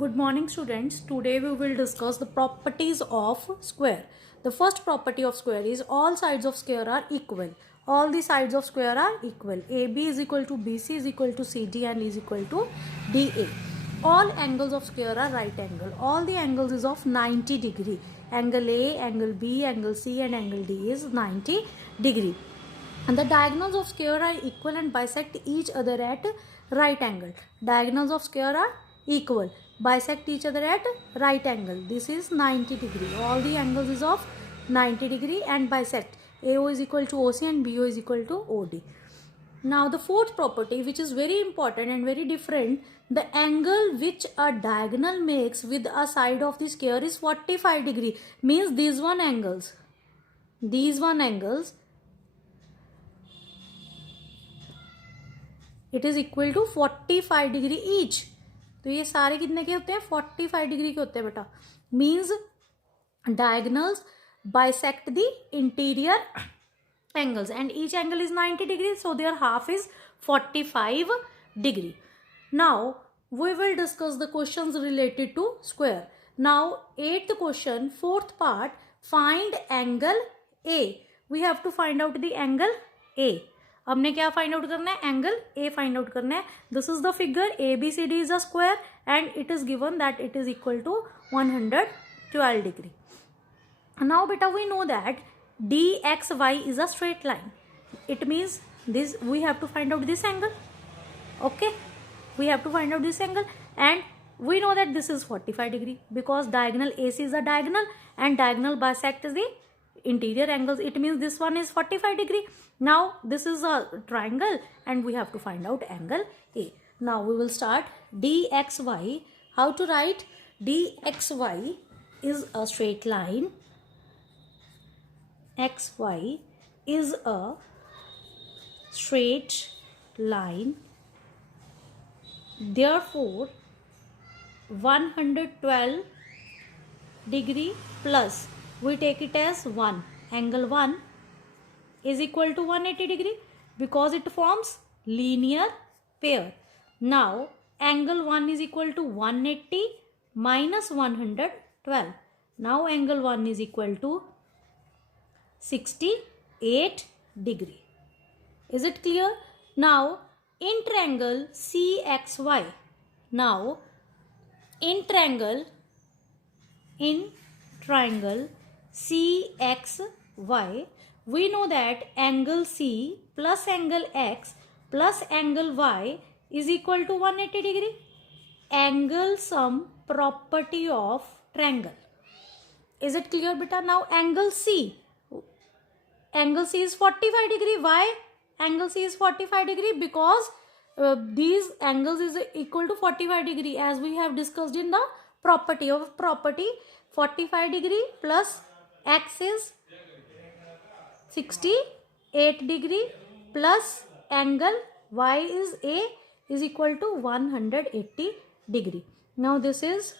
Good morning students. Today we will discuss the properties of square. The first property of square is all sides of square are equal. All the sides of square are equal. AB is equal to BC is equal to CD and is equal to DA. All angles of square are right angle. All the angles is of 90 degree. Angle A, angle B, angle C and angle D is 90 degree. And the diagonals of square are equal and bisect each other at right angle. Diagonals of square are equal, bisect each other at right angle. This is 90 degree. All the angles is of 90 degree and bisect. AO is equal to OC and BO is equal to OD. Now the fourth property, which is very important and very different, the angle which a diagonal makes with a side of the square is 45 degree. Means these one angles it is equal to 45 degree each. तो ये सारे कितने के होते हैं? 45 degree के होते हैं बेटा. Means diagonals bisect the interior angles and each angle is 90 degrees, so their half is 45 degree. Now we will discuss the questions related to square. Now 8th question, 4th part, find angle A. We have to find out the angle A. हमने क्या find out करना है? Angle A find out करना है. This is the figure ABCD is a square and it is given that it is equal to 112 degree. Now बेटा we know that DXY is a straight line. It means this we have to find out this angle. Okay, we have to find out this angle and we know that this is 45 degree because diagonal AC is a diagonal and diagonal bisect the interior angles. It means this one is 45 degree. Now this is a triangle and we have to find out angle A. Now we will start DXY. How to write? DXY is a straight line. XY is a straight line. Therefore 112 degree plus we take it as 1. Angle 1 is equal to 180 degree because it forms linear pair. Now angle 1 is equal to 180 minus 112. Now angle 1 is equal to 68 degree. Is it clear? Now in triangle CXY. Now in triangle CXY, we know that angle C plus angle X plus angle Y is equal to 180 degree. Angle sum property of triangle. Is it clear beta? Now angle C is 45 degree. Why angle C is 45 degree? Because these angles is equal to 45 degree as we have discussed in the property 45 degree plus X is 68 degree plus angle Y is A is equal to 180 degree. Now this is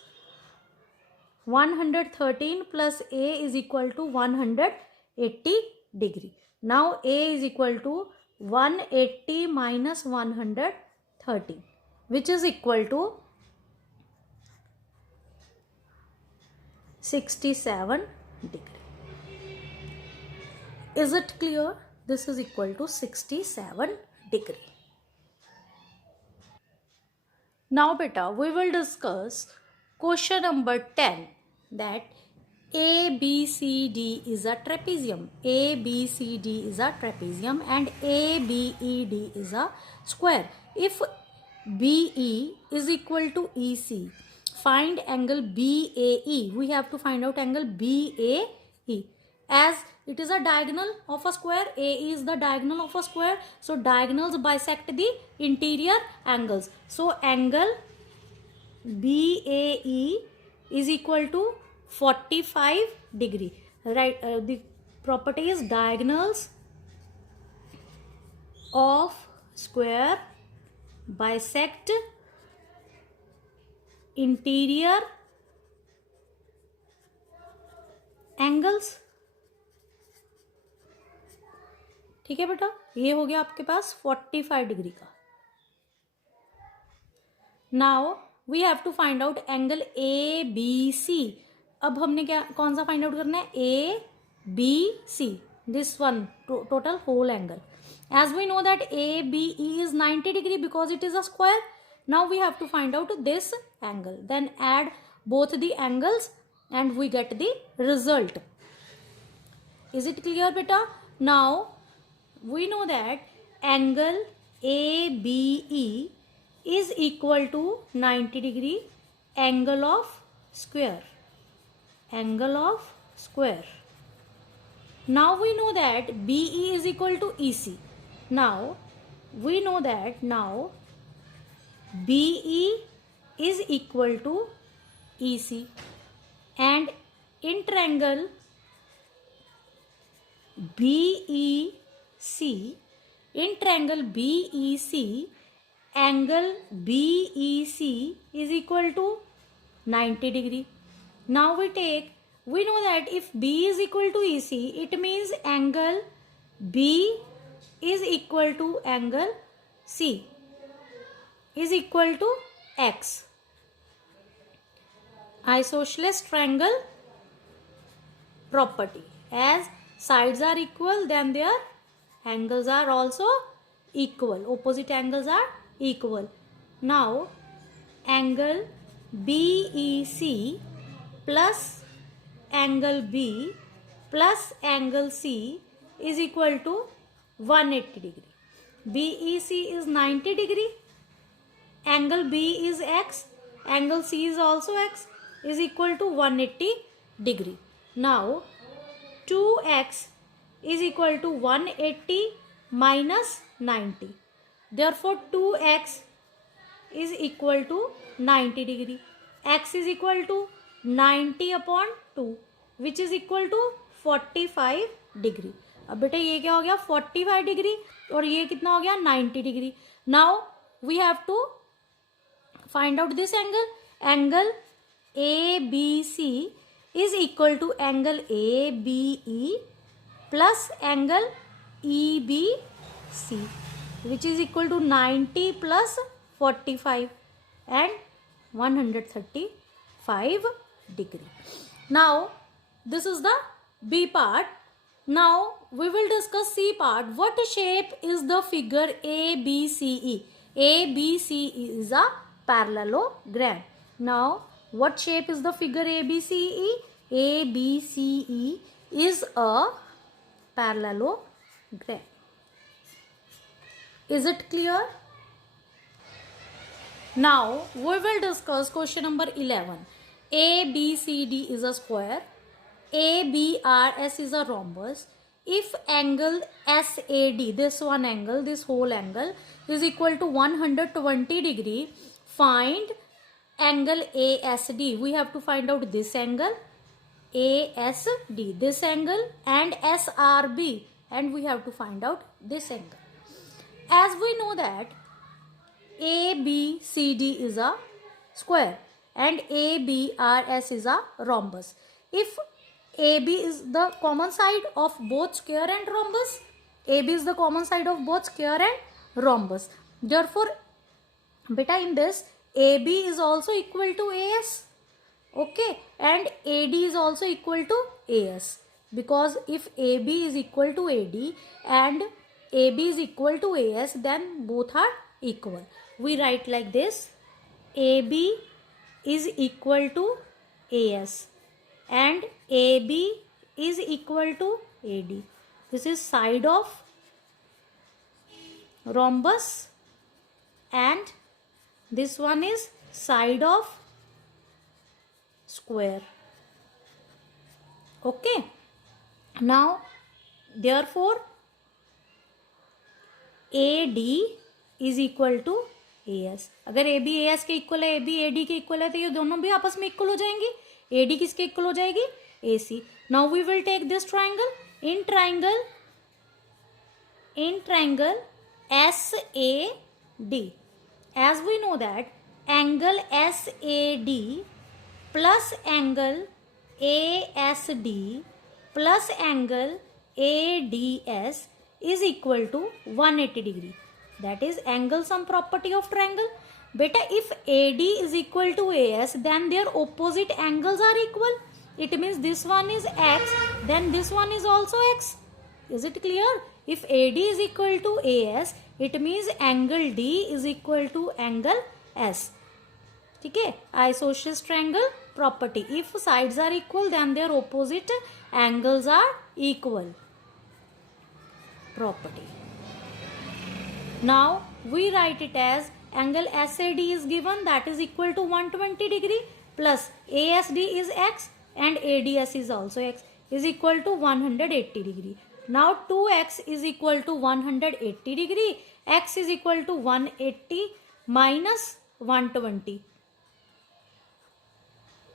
113 plus A is equal to 180 degree. Now A is equal to 180 minus 130 which is equal to 67 degree. Is it clear? This is equal to 67 degree. Now beta we will discuss question number 10, that ABCD is a trapezium. ABCD is a trapezium and ABED is a square. If BE is equal to EC, find angle BAE. We have to find out angle BAE. As it is a diagonal of a square, AE is the diagonal of a square. So diagonals bisect the interior angles. So angle BAE is equal to 45 degree. Right, the property is diagonals of square bisect interior angles. ठीक है बेटा, ये हो गया आपके पास 45 degree का. Now we have to find out angle A B C. अब हमने क्या कौन सा फाइंड आउट करना है? A B C, this one total whole angle. As we know that ABE is 90 degree because it is a square. Now we have to find out this angle. Then add both the angles and we get the result. Is it clear, beta? Now we know that angle ABE is equal to 90 degree angle of square. Angle of square. Now we know that BE is equal to EC. Now we know that now BE is equal to EC, and in triangle BEC, angle BEC is equal to 90 degree. Now we know that if B is equal to EC, it means angle B is equal to angle C is equal to X. Isosceles triangle property. As sides are equal, then their angles are also equal. Opposite angles are equal. Now angle BEC plus angle B plus angle C is equal to 180 degree. BEC is 90 degree. Angle B is X. Angle C is also X, is equal to 180 degree. Now 2X is equal to 180 minus 90. Therefore 2X is equal to 90 degree. X is equal to 90 upon 2, which is equal to 45 degree. अब बेटा ये क्या हो गया? 45 degree, और ये कितना हो गया? 90 degree. Now we have to find out this angle. Angle A B C is equal to angle A B E plus angle E B C, which is equal to 90 plus 45 and 135 degree. Now this is the B part. Now we will discuss C part. What shape is the figure ABCE? ABCE is a parallelogram. Now what shape is the figure ABCE? ABCE is a parallelogram. Is it clear? Now we will discuss question number 11. ABCD is a square. ABRS is a rhombus. If angle SAD, this one angle, this whole angle is equal to 120 degree, find angle ASD. We have to find out this angle ASD, this angle, and SRB, and we have to find out this angle. As we know that ABCD is a square and ABRS is a rhombus. If AB is the common side of both square and rhombus, AB is the common side of both square and rhombus. Therefore, beta, in this AB is also equal to AS, okay, and AD is also equal to AS, because if AB is equal to AD and AB is equal to AS, then both are equal. We write like this: AB is equal to AS and AB is equal to AD. This is side of rhombus and this one is side of square. Okay. Now therefore AD is equal to AS. अगर AB AS के equal है, AB AD के equal है, तो ये दोनों भी आपस में इक्वल हो जाएंगी. AD किसके इक्वल हो जाएगी? AC. Now we will take this triangle. In triangle SAD, as we know that angle SAD plus angle ASD plus angle ADS is equal to 180 degree. That is angle sum property of triangle. beta if AD is equal to AS, then their opposite angles are equal. It means this one is X, then this one is also X. Is it clear? If AD is equal to AS, it means angle D is equal to angle S. ठीक है, isosceles triangle property. If sides are equal, then their opposite angles are equal. Property. Now we write it as angle SAD is given, that is equal to 120 degree, plus ASD is X and ADS is also X, is equal to 180 degree. Now 2x is equal to 180 degree, x is equal to 180 minus 120.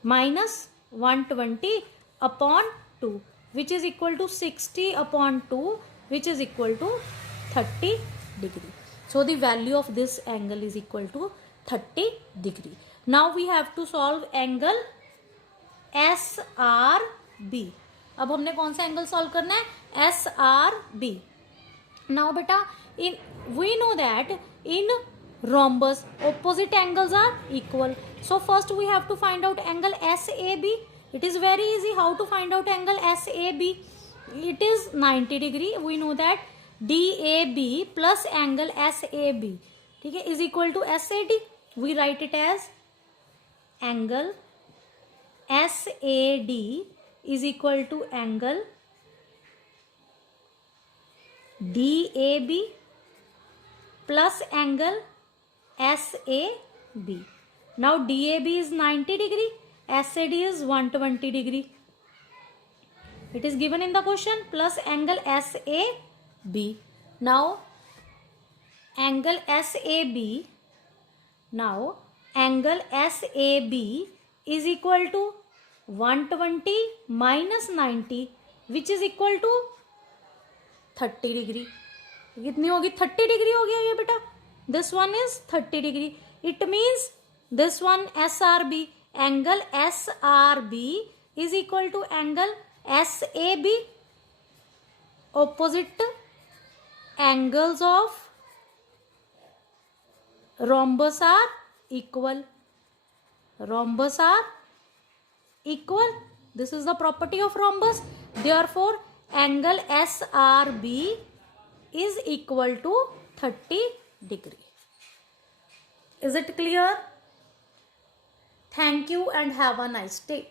Minus 120 upon 2, which is equal to 60 upon 2, which is equal to 30 degree. So the value of this angle is equal to 30 degree. Now we have to solve angle SRB. अब हमने कौन सा angle solve करना है? SRB. Now beta, in we know that in rhombus opposite angles are equal. So first we have to find out angle SAB. It is very easy how to find out angle SAB. It is 90 degree. We know that DAB plus angle SAB, ठीक है, is equal to SAD. We write it as angle SAD is equal to angle DAB plus angle SAB. Now DAB is 90 degree, SAD is 120 degree. It is given in the question, plus angle SAB. Now angle SAB, now angle SAB is equal to 120 minus 90, which is equal to 30 degree. कितनी होगी? 30 degree हो गया ये बेटा. This one is 30 degree. It means this one SRB, angle SRB is equal to angle SAB. Opposite angles of rhombus are equal. Rhombus are equal. This is the property of rhombus. Therefore angle SRB is equal to 30 degree. Is it clear? Thank you and have a nice day.